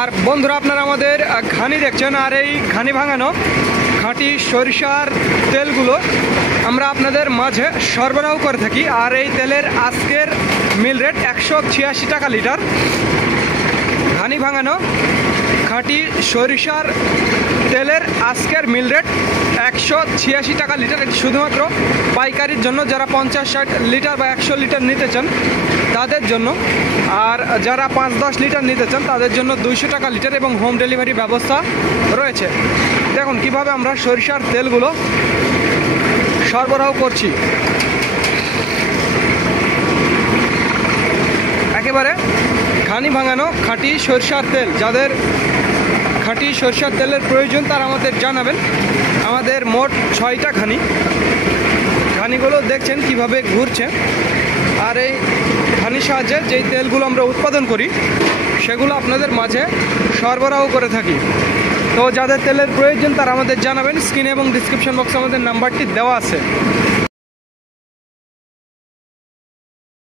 আর বন্ধুরা, আপনারা আমাদের ঘানি দেখছেন, আর এই ঘানি ভাঙানো খাঁটি সরিষার তেলগুলো আমরা আপনাদের মাঝে সরবরাহ করে থাকি। আর এই তেলের আজকের মিল রেট 186 টাকা লিটার। ঘানি ভাঙানো খাঁটি সরিষার তেলের আজকের মিল রেট 186 টাকা লিটার। এটি শুধুমাত্র পাইকারির জন্য, যারা 50-60 লিটার বা 100 লিটার নিতে চান তাদের জন্য। আর যারা 5-10 লিটার নিতে চান তাদের জন্য 200 টাকা লিটার এবং হোম ডেলিভারি ব্যবস্থা রয়েছে। দেখুন কিভাবে আমরা সরিষার তেলগুলো সরবরাহ করছি। একেবারে ঘানি ভাঙানো খাঁটি সরিষার তেল। যাদের খাঁটি সরিষার তেলের প্রয়োজন তারা আমাদের জানাবেন। আমাদের মোট 6টা ঘানিগুলো দেখছেন কিভাবে ঘুরছে। আর এই ঘানির সাহায্যে যেই তেলগুলো আমরা উৎপাদন করি সেগুলো আপনাদের মাঝে সরবরাহ করে থাকি। তো যাদের তেলের প্রয়োজন তারা আমাদের জানাবেন। স্ক্রিনে এবং ডিসক্রিপশন বক্সে আমাদের নাম্বারটি দেওয়া আছে।